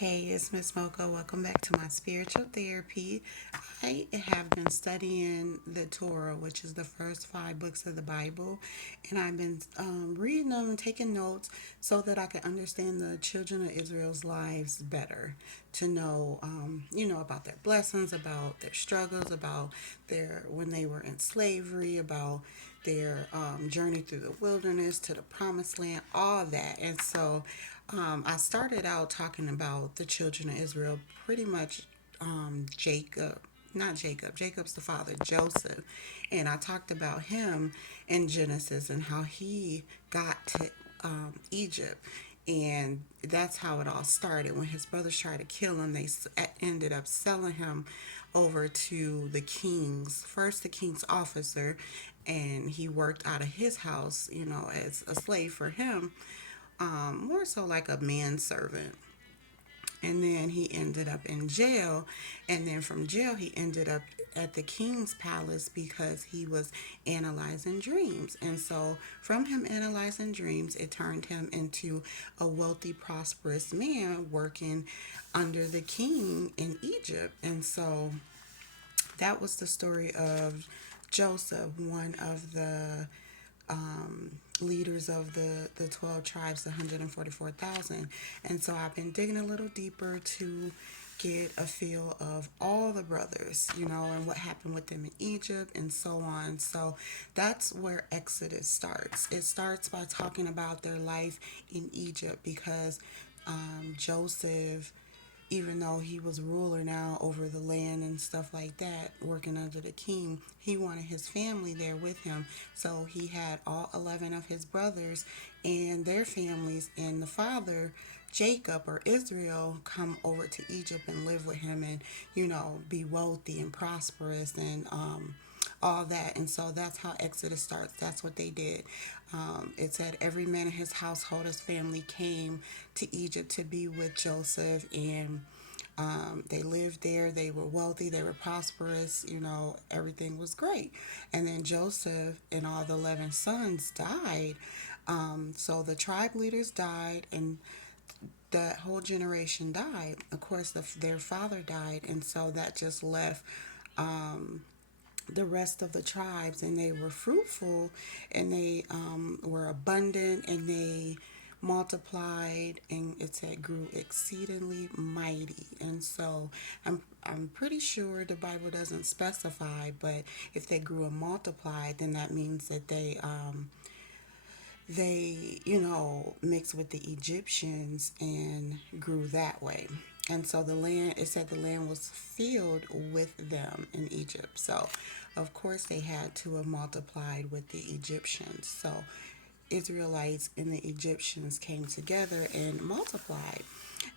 Hey, it's Miss Mocha. Welcome back to my spiritual therapy. I have been studying the Torah, which is the first five books of the Bible, and I've been reading them and taking notes so that I can understand the children of Israel's lives better. To know, about their blessings, about their struggles, about their when they were in slavery, about their journey through the wilderness to the promised land, all that. And so I started out talking about the children of Israel, pretty much Jacob, not Jacob, Jacob's the father, Joseph. And I talked about him in Genesis and how he got to Egypt. And that's how it all started. When his brothers tried to kill him, they ended up selling him over to the king's, first the king's officer, and he worked out of his house, as a slave for him, more so like a manservant. And then he ended up in jail. And then from jail, he ended up at the king's palace because he was analyzing dreams. And so, from him analyzing dreams, it turned him into a wealthy, prosperous man working under the king in Egypt. And so, that was the story of Joseph, one of the leaders of the 12 tribes, the 144,000. And so I've been digging a little deeper to get a feel of all the brothers, and what happened with them in Egypt and so on. So that's where Exodus starts. It starts by talking about their life in Egypt because Joseph, even though he was ruler now over the land and stuff like that, working under the king, he wanted his family there with him. So he had all 11 of his brothers and their families, and the father, Jacob or Israel, come over to Egypt and live with him and, be wealthy and prosperous and all that. And so that's how Exodus starts. That's what they did. It said every man in his household, his family came to Egypt to be with Joseph, and they lived there. They were wealthy. They were prosperous. Everything was great. And then Joseph and all the 11 sons died. So the tribe leaders died, and that whole generation died. Of course, their father died, and so that just left the rest of the tribes, and they were fruitful, and they were abundant, and they multiplied, and it said grew exceedingly mighty. And so I'm pretty sure the Bible doesn't specify, but if they grew and multiplied, then that means that they mixed with the Egyptians and grew that way. And so the land, it said the land was filled with them in Egypt. So, of course, they had to have multiplied with the Egyptians. So, Israelites and the Egyptians came together and multiplied.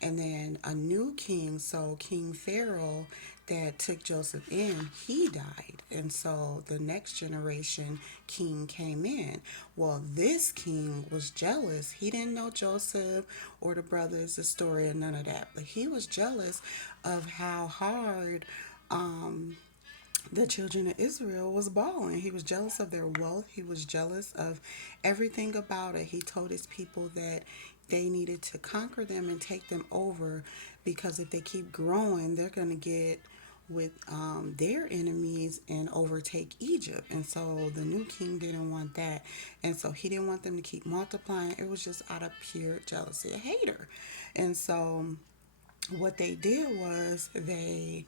And then a new king, so King Pharaoh, that took Joseph in, he died. And so the next generation king came in. Well, this king was jealous. He didn't know Joseph or the brothers, the story, or none of that. But he was jealous of how hard the children of Israel was balling. He was jealous of their wealth. He was jealous of everything about it. He told his people that they needed to conquer them and take them over, because if they keep growing, they're going to get with their enemies and overtake Egypt. And so the new king didn't want that. And so he didn't want them to keep multiplying. It was just out of pure jealousy, a hater. And so what they did was they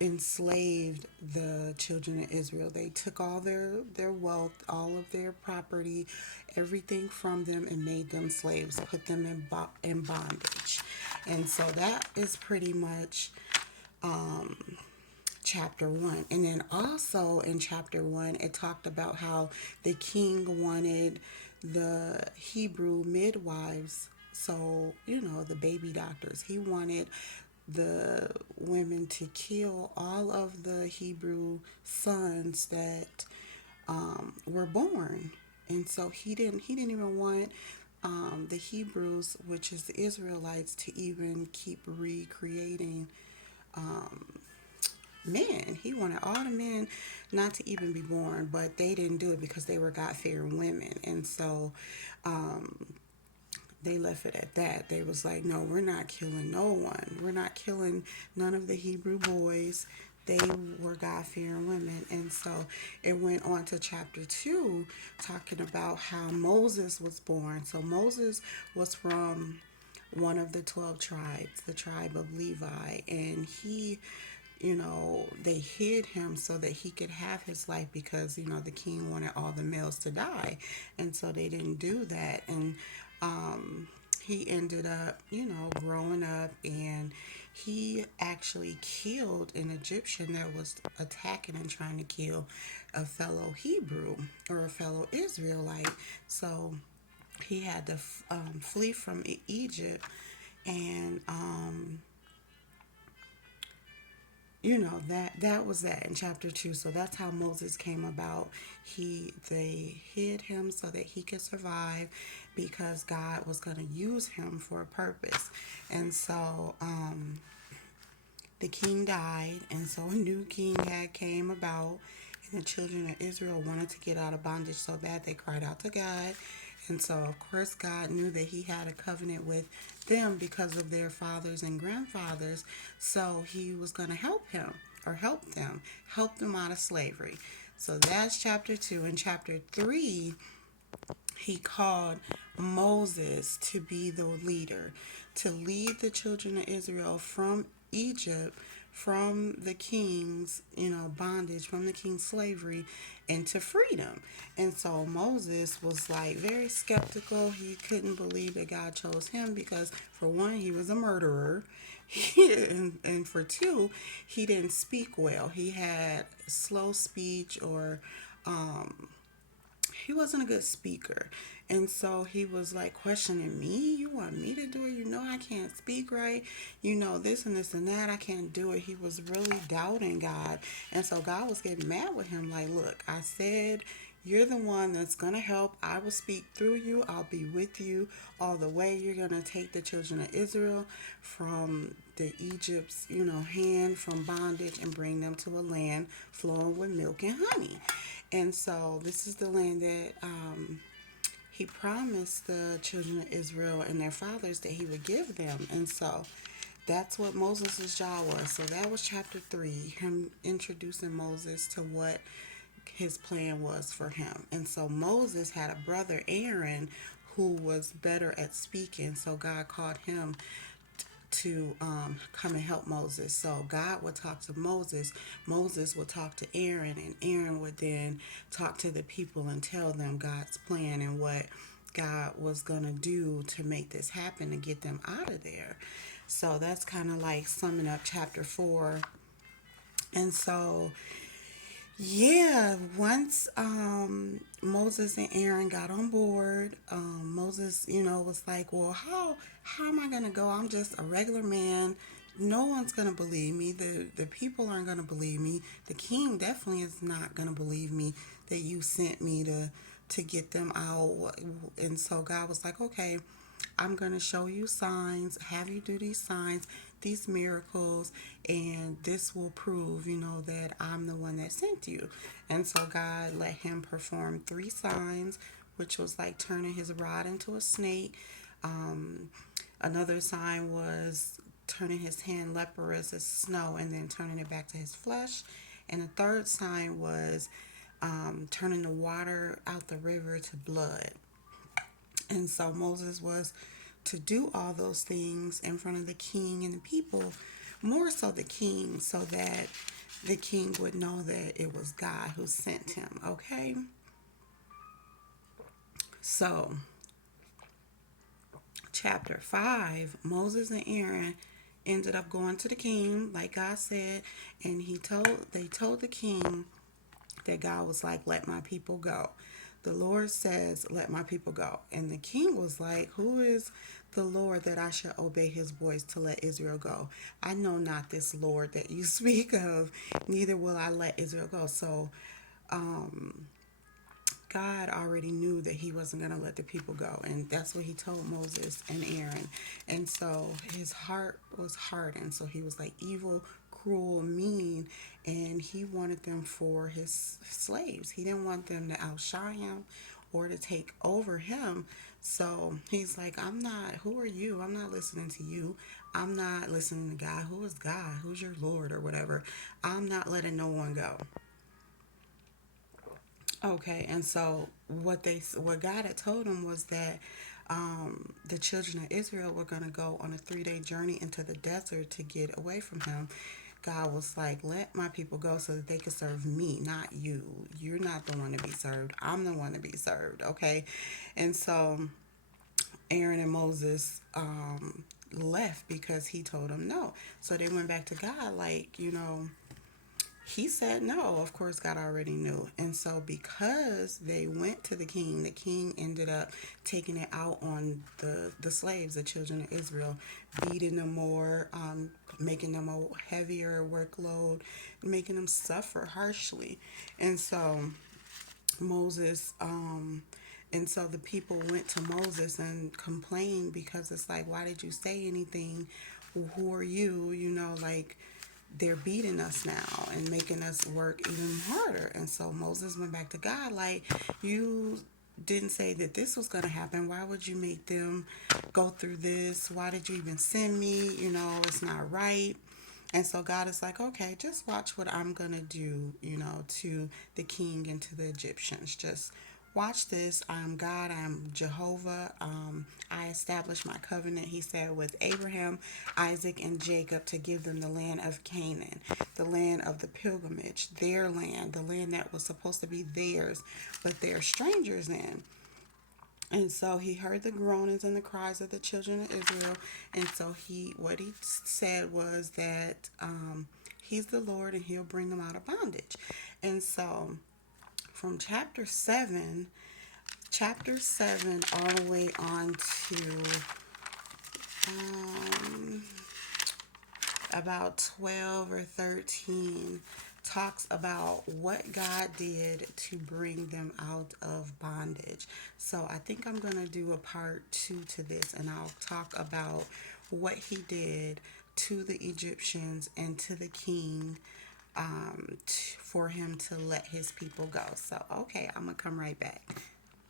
enslaved the children of Israel. They took all their wealth, all of their property, everything from them, and made them slaves, put them in bondage. And so that is pretty much chapter 1. And then also in chapter 1, it talked about how the king wanted the Hebrew midwives, so, the baby doctors. He wanted the women to kill all of the Hebrew sons that were born. And so he didn't even want the Hebrews, which is the Israelites, to even keep recreating men. He wanted all the men not to even be born, but they didn't do it because they were God fearing women. And so they left it at that. They was like, no, we're not killing no one. We're not killing none of the Hebrew boys. They were God-fearing women. And so it went on to chapter 2, talking about how Moses was born. So Moses was from one of the 12 tribes, the tribe of Levi. And he, they hid him so that he could have his life because, the king wanted all the males to die. And so they didn't do that. And he ended up, growing up, and he actually killed an Egyptian that was attacking and trying to kill a fellow Hebrew or a fellow Israelite. So he had to flee from Egypt, and that was that in chapter 2. So that's how Moses came about. They hid him so that he could survive, because God was going to use him for a purpose. And so the king died, and so a new king had came about, and the children of Israel wanted to get out of bondage so bad they cried out to God. And so, of course, God knew that he had a covenant with them because of their fathers and grandfathers. So he was going to help him, or help them out of slavery. So that's chapter 2. In chapter 3, he called Moses to be the leader, to lead the children of Israel from Egypt, from the king's, bondage, from the king's slavery, into freedom. And so Moses was like very skeptical. He couldn't believe that God chose him because, for one, he was a murderer. And for two, he didn't speak well. He had slow speech, or he wasn't a good speaker. And so he was like questioning me. You want me to do it? I can't speak right. This and this and that. I can't do it. He was really doubting God. And so God was getting mad with him. Like, look, I said, you're the one that's going to help. I will speak through you. I'll be with you all the way. You're going to take the children of Israel from the Egypt's, hand, from bondage, and bring them to a land flowing with milk and honey. And so this is the land that he promised the children of Israel and their fathers that he would give them. And so that's what Moses' job was. So that was chapter 3, him introducing Moses to what his plan was for him. And so Moses had a brother, Aaron, who was better at speaking. So God called him to come and help Moses. So God would talk to Moses. Moses would talk to Aaron, and Aaron would then talk to the people and tell them God's plan and what God was going to do to make this happen and get them out of there. So that's kind of like summing up chapter 4. And so, yeah, once Moses and Aaron got on board, Moses, was like, well, how am I gonna go? I'm just a regular man. No one's gonna believe me. The people aren't gonna believe me. The king definitely is not gonna believe me that you sent me to get them out. And so God was like, okay, I'm going to show you signs, have you do these signs, these miracles, and this will prove, that I'm the one that sent you. And so God let him perform 3 signs, which was like turning his rod into a snake. Another sign was turning his hand leprous as snow and then turning it back to his flesh. And the third sign was turning the water out the river to blood. And so Moses was to do all those things in front of the king and the people, more so the king, so that the king would know that it was God who sent him, okay? So, chapter 5, Moses and Aaron ended up going to the king, like God said, and they told the king that God was like, let my people go. The Lord says, let my people go. And the king was like, who is the Lord that I should obey his voice to let Israel go? I know not this Lord that you speak of, neither will I let Israel go. So God already knew that he wasn't going to let the people go. And that's what he told Moses and Aaron. And so his heart was hardened. So he was like evil, cruel, mean, and he wanted them for his slaves. He didn't want them to outshine him or to take over him. So he's like, I'm not, who are you? I'm not listening to you. I'm not listening to God. Who is God? Who's your Lord or whatever? I'm not letting no one go. Okay, and so what God had told him was that the children of Israel were going to go on a 3-day journey into the desert to get away from him. God was like, let my people go so that they could serve me, not you. You're not the one to be served. I'm the one to be served. Okay, and so Aaron and Moses left because he told them no. So they went back to God, like, he said no. Of course, God already knew. And so, because they went to the king ended up taking it out on the slaves, the children of Israel, beating them more, making them a heavier workload, making them suffer harshly. And so, Moses, and so the people went to Moses and complained because it's like, why did you say anything? Who are you? Like, they're beating us now and making us work even harder. And so Moses went back to God, like, you didn't say that this was going to happen. Why would you make them go through this? Why did you even send me? It's not right. And so God is like, okay, just watch what I'm going to do, to the king and to the Egyptians. Just watch this. I'm God. I'm Jehovah. I established my covenant, he said, with Abraham, Isaac, and Jacob to give them the land of Canaan, the land of the pilgrimage, their land, the land that was supposed to be theirs, but they're strangers in. And so he heard the groanings and the cries of the children of Israel. And so what he said was that he's the Lord and he'll bring them out of bondage. And so from chapter 7 all the way on to um, about 12 or 13 talks about what God did to bring them out of bondage. So I think I'm going to do a part 2 to this, and I'll talk about what he did to the Egyptians and to the king, for him to let his people go. So, okay, I'm going to come right back.